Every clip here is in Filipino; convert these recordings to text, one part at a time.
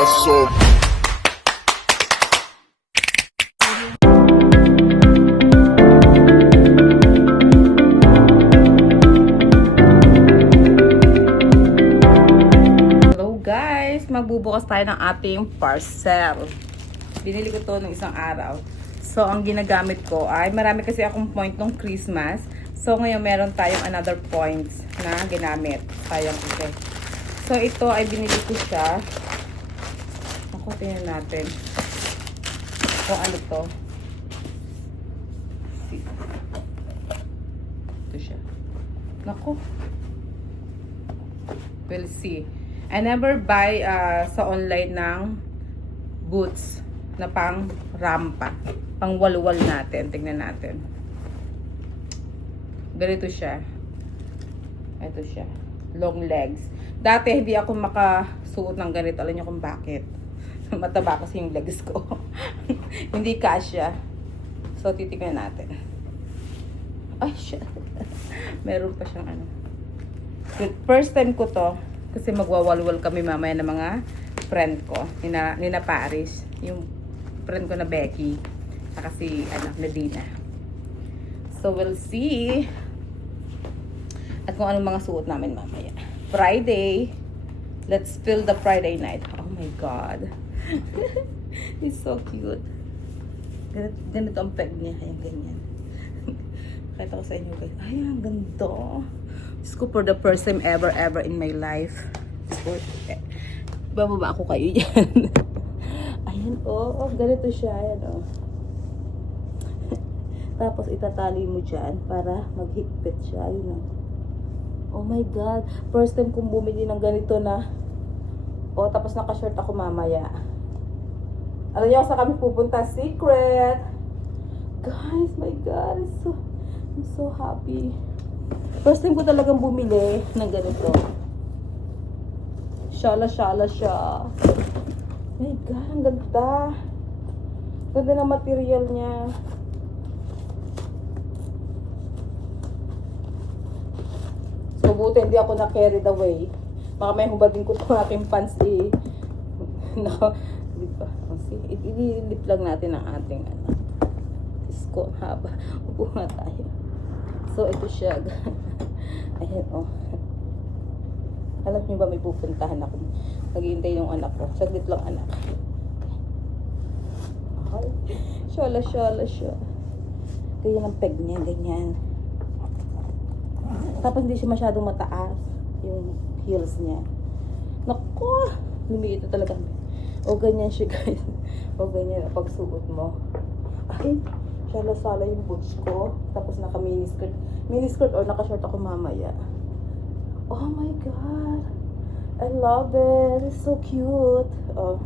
corazón. Hello guys! Magbubukas tayo ng ating parcel. Binili ko to ng isang araw. So, ang ginagamit ko ay marami kasi akong point ng Christmas. So, ngayon meron tayong another points na ginamit. Sayang ito. So, ito ay binili ko siya. Ako, tingnan natin. Kung ano to. See. Ito siya. Naku. We'll see. I never buy sa online ng boots na pang rampa. Pang walwal natin. Tingnan natin. Ganito siya. Ito siya. Long legs. Dati hindi ako makasuot ng ganito. Alam niyo kung bakit. Mataba kasi yung legs ko. Hindi kasya. So, titignan natin. Ay, shit. Meron pa siyang ano. First time ko to. Kasi magwawalwal kami mamaya ng mga friend ko. Nina Paris. Yung friend ko na Becky. Saka si Nadina. So, we'll see. At kung anong mga suot namin mamaya. Friday. Let's fill the Friday night. Oh my God. It's so cute. Ganito ang peg niya. Ayan, ganyan. Kahit ako sa inyo guys. Ay, ang ganda. Diyos ko, for the first time ever in my life. Bababa ako kayo dyan. Ayan, oh. Ganito siya. Ayan, oh. Tapos itatali mo dyan para maghigpit siya. Ayun, oh. Oh my God. First time kong bumili ng ganito na. Oh, tapos naka-shirt ako mamaya. Alam niyo sa kami pupunta? Secret! Guys, my God. I'm so happy. First time ko talagang bumili ng ganito. Shala siya. My God, ang ganda. Ganda ng material niya. So, buti hindi ako na-carried away. Baka may hubadin ko itong aking pants no, di ba? Ililip lang natin ang ating Isko, haba. Upo nga tayo. So, ito siya. Ayan, oh. Alam niyo ba may pupuntahan ako? Naghihintay yung anak ko. Saglit lang, anak. Ay, shala siya. Ganyan ang peg niya, ganyan. Tapos hindi siya masyadong mataas yung heels niya. Naku! Lumiit na talaga. O ganyan siya guys. O ganyan ang pagsuot mo. Ay, sala yung boots ko. Tapos naka miniskirt. Miniskirt or naka-short ako mamaya. Oh my God! I love it. It's so cute. Oh,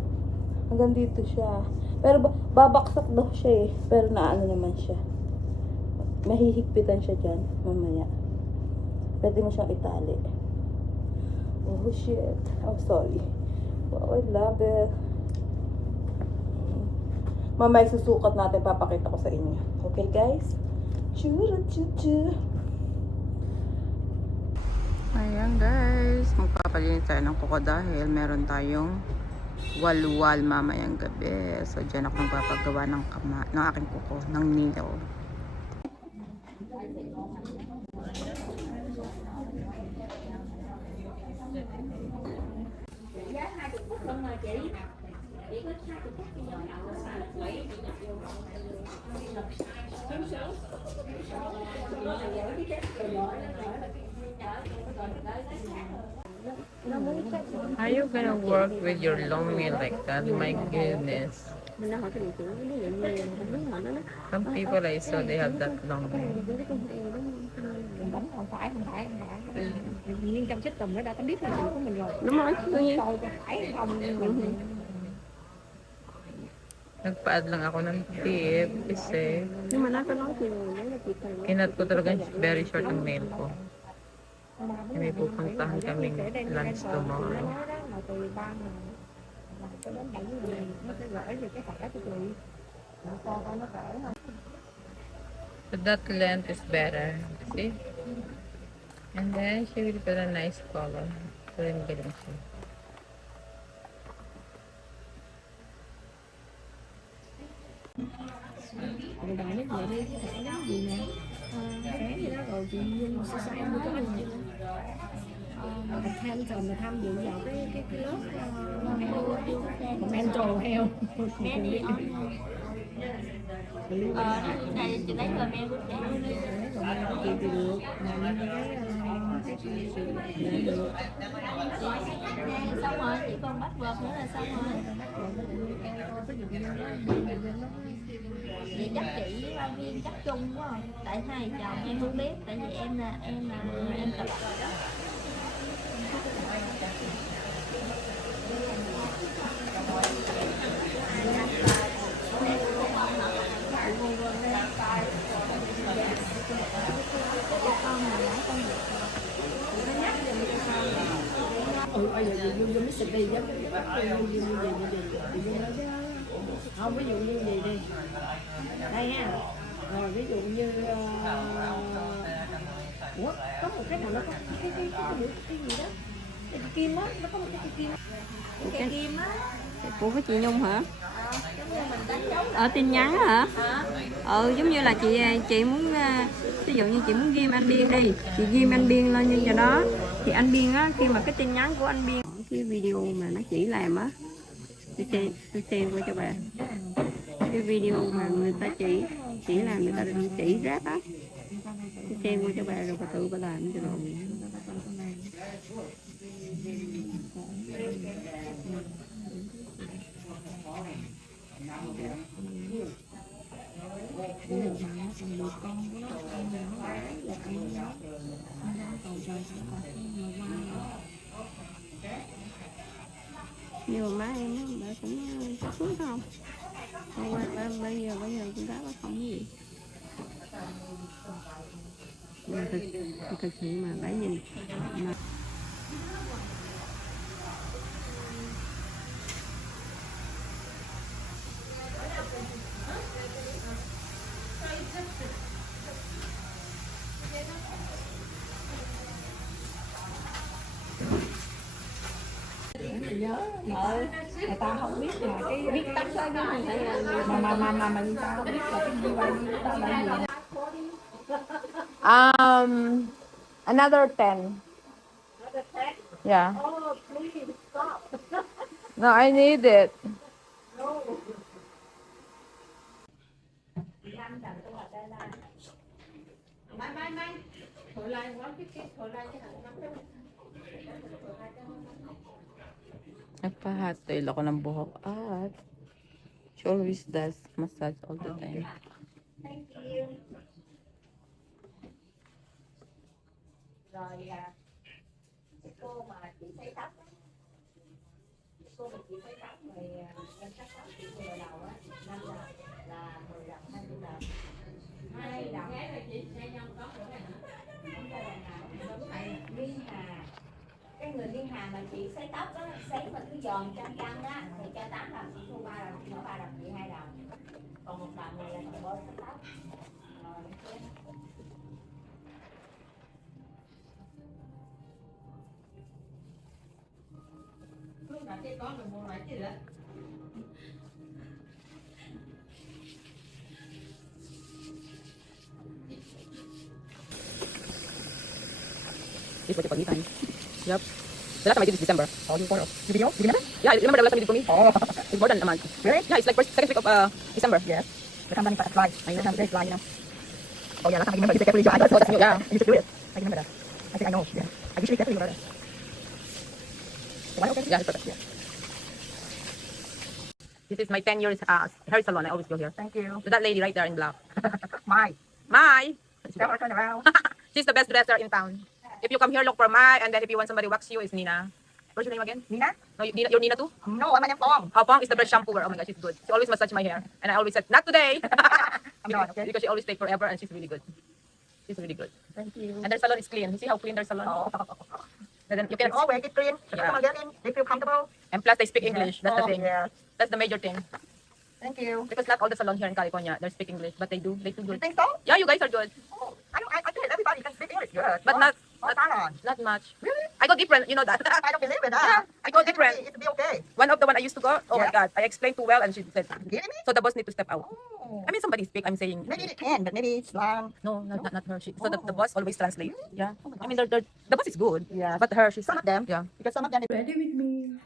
hanggang dito siya. Pero babaksak daw siya eh. Pero naano naman siya. Mahihigpitan siya dyan mamaya. Pwede mo siyang itali. Oh shit. Oh sorry. Oh, I love it. Mamaya susukat natin. Papakita ko sa inyo. Okay guys? Churu. Ayan guys. Magpapalinis tayo ng kuko dahil meron tayong walwal mamayang gabi. So dyan ako magpapagawa ng aking kuko. Ng nail. Are you gonna work with your long nail like that? My goodness. Some people I saw they have that long nail. Nhưng trong sách tùm nó đã có biết là của mình rồi. Đúng rồi, tự nhiên. Tôi có phải không. Nagpa-add lang ako ng tip kasi kinat ko talaga very short ang nail ko. May pupuntahan kaming lunch tomorrow. So that length is better. See? And then she will put a nice color. So yung galing siya. người ta nói vậy đi, cái thẻ đó gì nè, vé gì đó rồi chị Nhung sẽ sai mua cho anh vậy đó. Mà tham thường là tham dự vào cái lớp mentor heo. Này chị lấy rồi em của chị. Chị thì được, mà những cái được. Xong rồi chỉ còn bắt vợt nữa là xong rồi. Vậy chắc chị với ba Viên chắc chung quá không? Tại hai chồng em không biết, tại vì em tập rồi đó. Bây giờ Dung Dung sẽ đi giống như vậy, không, ví dụ như gì đi đây ha, rồi ví dụ như ủa, có một cái nào nó có cái gì đó, cái kim á, nó có một cái kim, Cái kim á. Của cái chị Nhung hả? Giống như mình đánh dấu Ở tin nhắn hả? Giống như là chị muốn ví dụ như chị muốn ghim anh Biên đi, chị ghim anh Biên lên như vậy đó, thì anh Biên á, khi mà cái tin nhắn của anh Biên cái video mà nó chỉ làm á, tôi xem qua cho bà cái video mà người ta chỉ làm, người ta chỉ ráp á, tôi xem qua cho bà rồi bà tự bà làm cho rồi. Nhưng mà má em á, bà cũng xuống không? Hôm qua bây giờ con gái bà không cái gì. Mà thực sự mà bà nhìn mà nhớ người ta không biết là cái viết tắt đó mà người ta không biết là cái gì vậy, người ta là gì. Another 10. Yeah. Oh, please stop. No, I need it. Nagpa-hot oil ako ng buhok at she always does massage all the time. Thank you. Rồi cô mà chị thấy tóc á, cô mà chị thấy tóc rồi em cắt tóc chị vừa đầu á, 5 lần là 10 lần 20 lần. 2 lần. Không có lần nào giống này Liên Hà. Cái người Liên Hà mà chị sấy tóc á, sấy mà cứ giòn trăm trăm á thì cho 8 lần, chị thu 3 lần, chị nói 3 lần, chị 2 lần. Còn 1 lần này là còn bôi sấy tóc. Rồi. This was your me time. Yep. The last time I did this December. Oh, you video? You remember? Yeah, I remember the last time you did for me. Oh, it's more than a month. Really? Yeah, it's like second week of December. Yes. The time that fly. I know. They fly, you know. Oh yeah, last time I remember you take carefully your eyes. Oh, that's new. Yeah, you should do it. I remember that. I think I know. Yeah. I usually carefully about that. Why okay? Yeah, it's perfect. Yeah. This is my 10 years hair salon. I always go here. Thank you. To that lady right there in black. Mai. Tell her turn around. She's the best dresser in town. If you come here, look for Mai, and then if you want somebody wax you, it's Nina. What's your name again? Nina? No, Nina, you're Nina too? No, I'm my name Pong. Oh, Pong is the best shampooer. Oh my God, she's good. She always massage my hair, and I always said, not today. Because she always take forever, and she's really good. She's really good. Thank you. And their salon is clean. You see how clean their salon? Oh. And then you can always get clean. Yeah. They feel comfortable. And plus, they speak English. That's the thing. Yeah. That's the major thing. Thank you. Because not all the salons here in California, they speak English, but they do. They do good. You think so? Yeah, you guys are good. Oh, I think everybody can speak English. Good. But not much. Really? I go different, you know that. I don't believe it. Yeah, I go different. It be okay. One of the one I used to go, oh my Yeah. God, I explained too well and she said, Kidding me? so the boss need to step out. Oh. I mean, somebody speak, I'm saying, Maybe they can, but maybe it's long. no, not her. So the Oh. boss always translate. Really? Yeah. Oh my I mean, the boss is good. Yeah. But her, she's Some of them. yeah. Because some of them. Ready with me.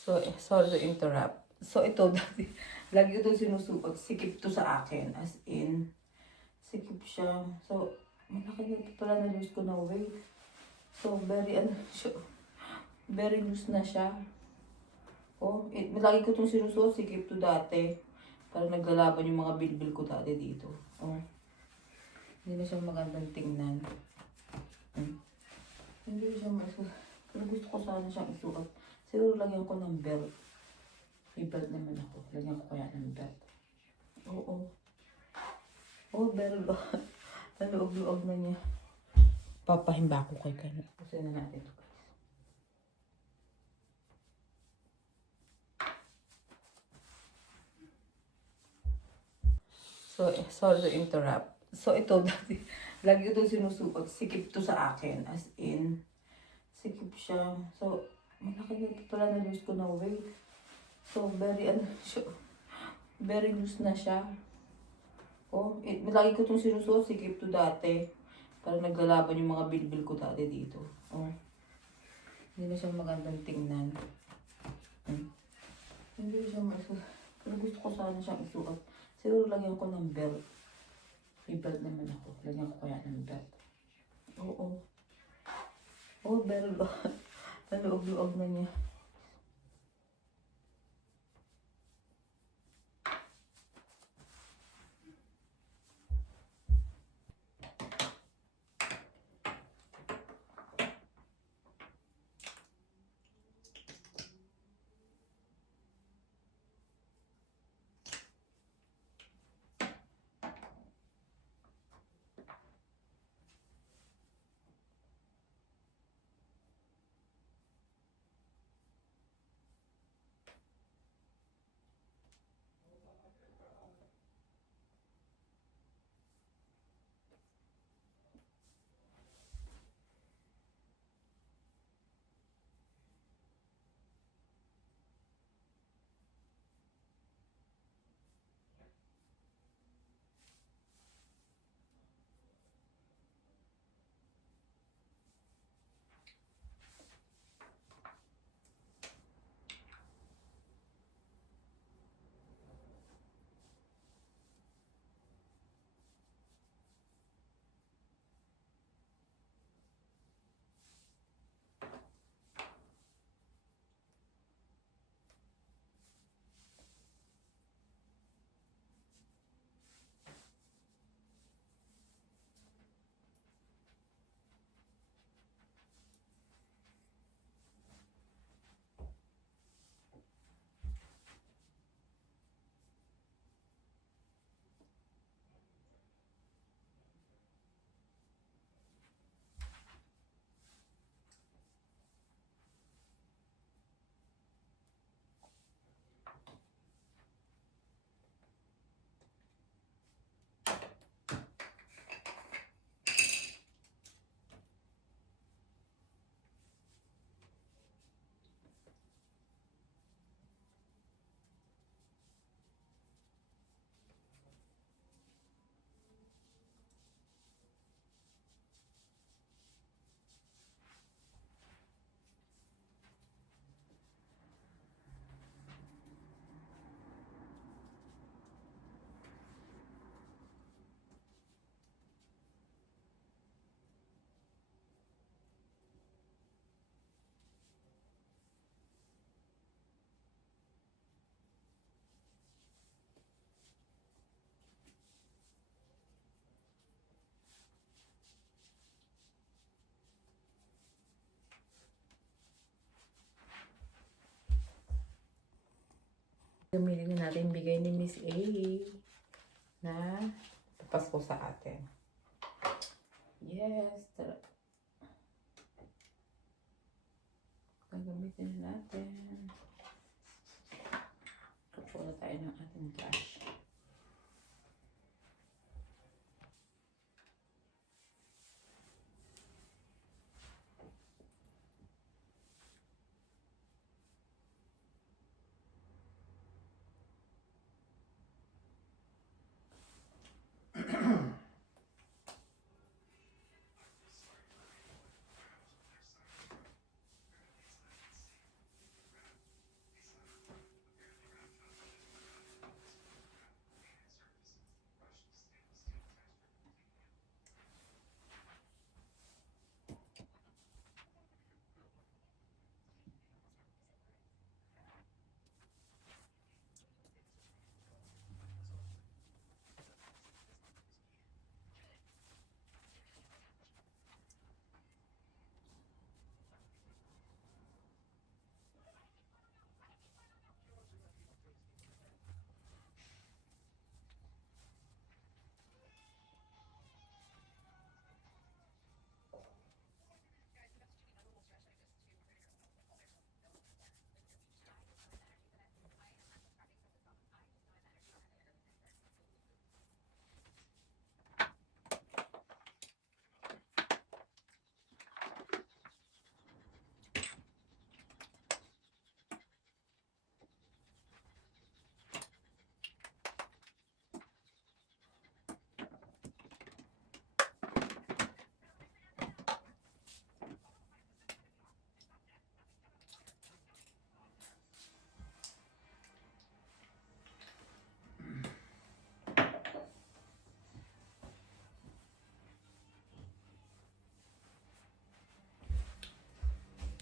So, sorry to interrupt. So, ito, dati, lagi ito sinusuot. Sikip to sa akin. As in, sikip siya. So, malaki na pala na lose ko na weight. So, very, ano, siya, very loose na siya. Oh, lagi ko itong sinusuot. Sikip to dati. Parang naglalaban yung mga bilbil ko dati dito. Oh. Hindi na siya magandang tingnan. Hindi siya masuot. Pero gusto ko sana siyang isuot. Siguro lagyan ko ng belt. May belt naman ako. Lagyan ko kaya ng belt. Oo. Oh, belt ba? Naluog-luog na niya. Papahimba ko kay Kano. Kasi na natin ito, guys. So, sorry to interrupt. So, ito, dati, lagi ko itong sinusuot. Sikip to sa akin. As in, sikip siya. So, malaki na pala na lose ko na weight. So, very, ano, siya, very loose na siya. Oh, lagi ko itong sinusuot. Sikip to dati. Parang naglalaban yung mga bilbil ko dati dito. Oh. Hindi na siya magandang tingnan. Hindi siya masuot. Pero gusto ko sana siyang isuot. Siguro lagyan ko ng belt. May belt naman ako. Lagyan ko kaya ng belt. Oo. Oh, belt ba? Naluog-luog na niya. Gamitin na natin bigay ni Miss A na Pasko sa atin. Yes. Tara. Gagamitin na natin. Kapula tayo ng ating cash.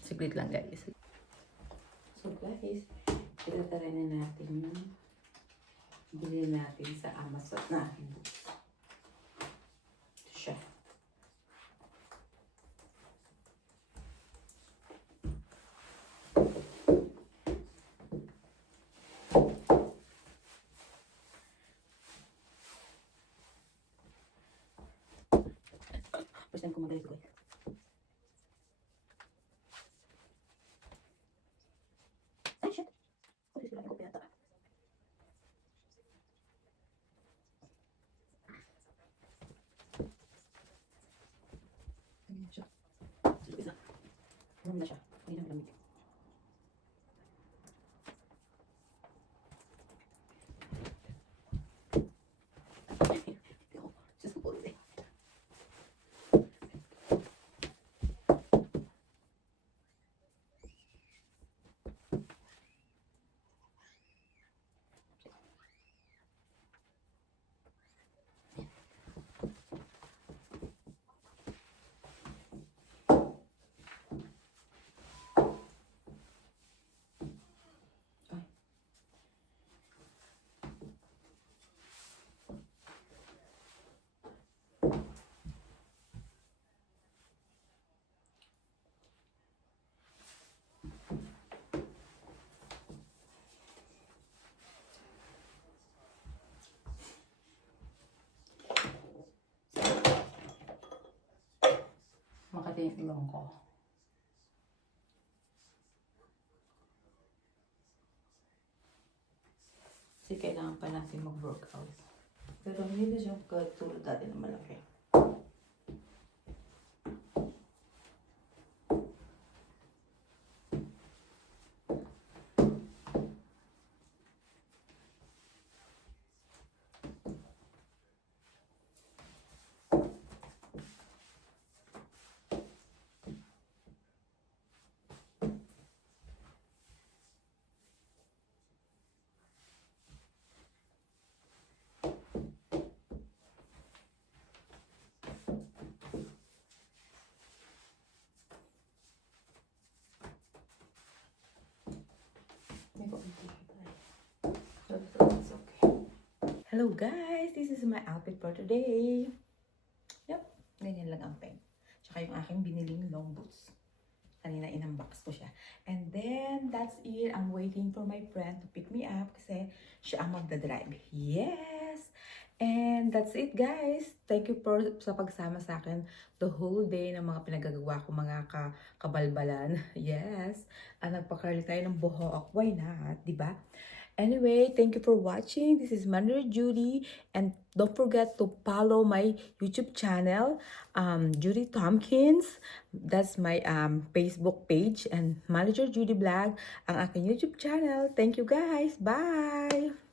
Saglit lang guys. So guys, itatry na natin yung bilhin natin sa Amazon na aking books. Ito siya. First time ko magalit guys. Ay, shit. Kulis ko lang yung kopya ata. Ganyan siya. Sige, isa. Ano na siya? Hindi na malamig. Diyos ko po ulit eh. Makati yung ilong ko. Kasi kailangan pa natin mag-workout. Pero hindi na siyang katulad dati na malaki. Hello guys! This is my outfit for today. Yep, ganyan lang ang peg. Tsaka yung aking biniling long boots. Kanina inunbox ko siya. And then, that's it. I'm waiting for my friend to pick me up kasi siya ang magdadrive. Yes! And that's it, guys. Thank you sa pagsama sa akin the whole day ng mga pinagagawa ko, mga kabalbalan. Yes! Nagpa-curly tayo ng buhok. Why not? Diba? Anyway, thank you for watching. This is Manager Judy. And don't forget to follow my YouTube channel, Judy Tompkins. That's my Facebook page. And Manager Judy Vlog, ang aking YouTube channel. Thank you guys. Bye!